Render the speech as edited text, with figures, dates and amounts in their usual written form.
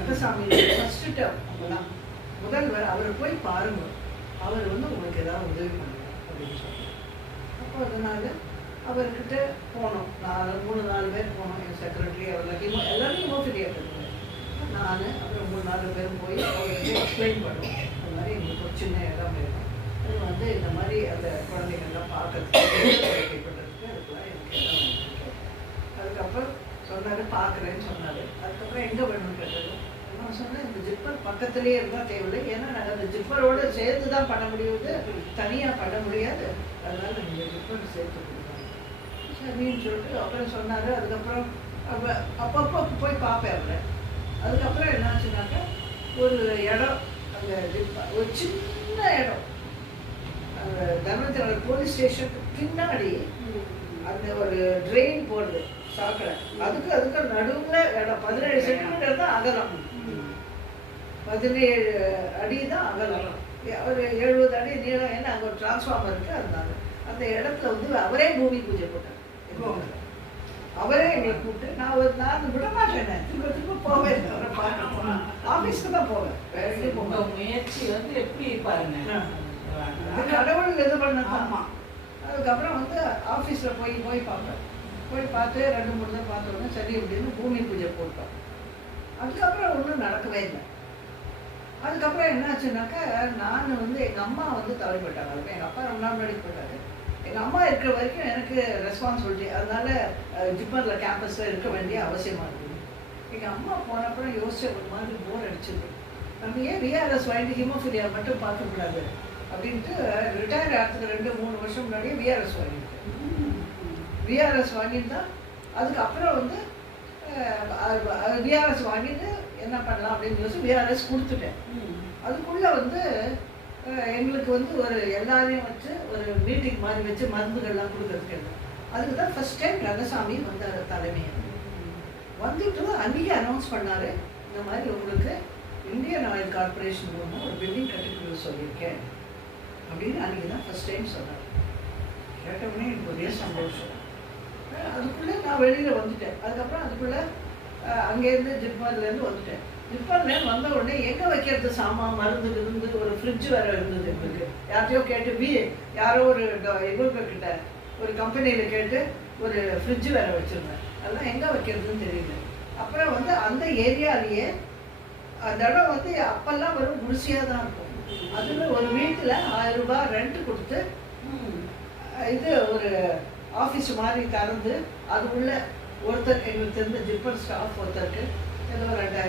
Rangasamy first term அப்போலாம் முதல்வர் அவரை போய் பாருங்க, அவர் உங்களுக்கு ஏதாவது உதவி பண்ணுவார் அப்படின்னு சொன்னார். அப்போ அதனால அவர்கிட்ட போனோம். 3-4 பேர் போனோம். என் செக்ரட்டரி எல்லாத்தையும் எல்லாரையும் மோட்டிவேட் நான் அப்புறம் 3-4 பேரும் போய் அவருக்கு எக்ஸ்பிளைன் பண்ணுவோம். இந்த மாதிரி எங்களுக்கு ஒரு சின்ன இடம் வேணும், அது இந்த மாதிரி அந்த குழந்தைங்கள்லாம் பார்க்கறதுக்கு கேட்கப்படுறதுக்கு அதுக்கெல்லாம் எனக்கு இடம் வேணும். அதுக்கப்புறம் சொன்னார் பார்க்குறேன்னு சொன்னார். அதுக்கப்புறம் எங்கே வேணும்னு கேட்டது. நான் சொன்னேன் இந்த ஜிப்பர் பக்கத்துலேயே இருந்தால் தேவையில்லை, ஏன்னா நாங்கள் அந்த ஜிப்பரோடு சேர்த்து தான் பண்ண முடியுது, தனியாக பண்ண முடியாது, அதனால நீங்கள் ஜிப்பர் சேர்த்து கொடுக்கணும் சரின்னு சொல்லிட்டு அப்புறம் சொன்னார். அதுக்கப்புறம் அப்பப்போ போய் பார்ப்பேன் அவரை. அதுக்கப்புறம் என்னாச்சுனாக்கா ஒரு இடம், அந்த ஒரு சின்ன இடம், அந்த தர்மத்தினர் போலீஸ் ஸ்டேஷனுக்கு பின்னாடி அந்த ஒரு ட்ரெயின் போடுது சாக்கடை, அதுக்கு நடுவில் இடம் 17 சென்டிமீட்டர் தான் அகலம், 17 அடி தான் அகலம், ஒரு 70 அடி நீளம். ஏன்னா அங்கே ஒரு டிரான்ஸ்ஃபார்மர் இருக்குது, அதனால அந்த இடத்துல அவரே பூமி பூஜை போட்டார். அவரே எங்களை கூப்பிட்டு நான் விட மாட்டேன், திரும்ப போவேன், அவரை பார்க்க ஆஃபீஸ்க்கு தான் போவேன், வேற எங்கேயும் போக முயற்சி எப்படி பாருங்க கடவுள் இது பண்ணதான். அதுக்கப்புறம் ஆஃபீஸில் போய் பார்ப்பேன். போய் பார்த்து 2-3 தான் பார்த்தோன்னே சரி அப்படின்னு பூமி பூஜை போட்டோம். அதுக்கப்புறம் ஒன்றும் நடக்கவே இல்லை. அதுக்கப்புறம் என்னாச்சுனாக்கா நான் எங்கள் அம்மா தவறிப்பட்டாங்க. அதுக்கு எங்கள் அப்பா ரொம்ப நாள் முன்னாடி போட்டார். எங்கள் அம்மா இருக்கிற வரைக்கும் எனக்கு ரெஸ்பான்சிபிலிட்டி, அதனால ஜிப்பரில் கேம்பஸில் இருக்க வேண்டிய அவசியமாக இருக்குது. எங்கள் அம்மா போனப்பறம் யோசிச்ச ஒரு மாதிரி போர் அடிச்சுது. நம்ம ஏன் விஆர்எஸ் வாங்கிட்டு ஹீமோஃபிலியா மட்டும் பார்க்கக்கூடாது அப்படின்ட்டு ரிட்டையர் ஆகிறதுக்கு 2-3 வருஷம் முன்னாடியே விஆர்எஸ் வாங்கிட்டேன். விஆர்எஸ் வாங்கிட்டு அதுக்கப்புறம் விஆர்எஸ் வாங்கிட்டு என்ன பண்ணலாம் அப்படின்னு யோசிச்சு விஆர்எஸ் கொடுத்துட்டேன். அதுக்குள்ளே எங்களுக்கு ஒரு எல்லாரையும் வச்சு ஒரு மீட்டிங் மாதிரி வச்சு மருந்துகள்லாம் கொடுக்கறதுக்கு இல்லை. அதுக்கு தான் ஃபர்ஸ்ட் டைம் ரங்கசாமி வந்தார் தலைமையை. வந்துட்டு அன்றைக்கி அனௌன்ஸ் பண்ணார், இந்த மாதிரி உங்களுக்கு இந்தியன் ஆயில் கார்பரேஷன் மூலமாக ஒரு பில்டிங் கட்டி சொல்லியிருக்கேன் அப்படின்னு அன்றைக்கி தான் ஃபர்ஸ்ட் டைம் சொன்னார். கேட்டவுடனே எனக்கு ஒரே சந்தோஷம். அதுக்குள்ளே நான் வெளியில் வந்துட்டேன். அதுக்கப்புறம் அதுக்குள்ளே அங்கேருந்து ஜிப்மர்லேருந்து வந்துட்டேன். ஜிப்மர்லேருந்து வந்த உடனே எங்கே வைக்கிறது சாமான் மருந்து இருந்து ஒரு ஃப்ரிட்ஜ் வேறு இருந்தது எங்களுக்கு. யார்ட்டையோ கேட்டு யாரோ ஒரு இவங்கக்கிட்ட ஒரு கம்பெனியில் கேட்டு ஒரு ஃப்ரிட்ஜ் வேறு வச்சுருந்தேன். அதெல்லாம் எங்கே வைக்கிறதுன்னு தெரியல. அப்புறம் அந்த ஏரியாலேயே அந்த இடம் அப்போல்லாம் குடிசையாக தான் இருக்கும். அதில் ஒரு வீட்டில் 1000 ரூபாய் ரெண்ட் கொடுத்து இது ஒரு ஆஃபீஸ் மாதிரி திறந்து அது உள்ள ஒருத்தர் எங்களுக்கு தெரிஞ்ச ஜிப்பர் ஸ்டாஃப் ஒருத்தருக்கு ஏதோ 2000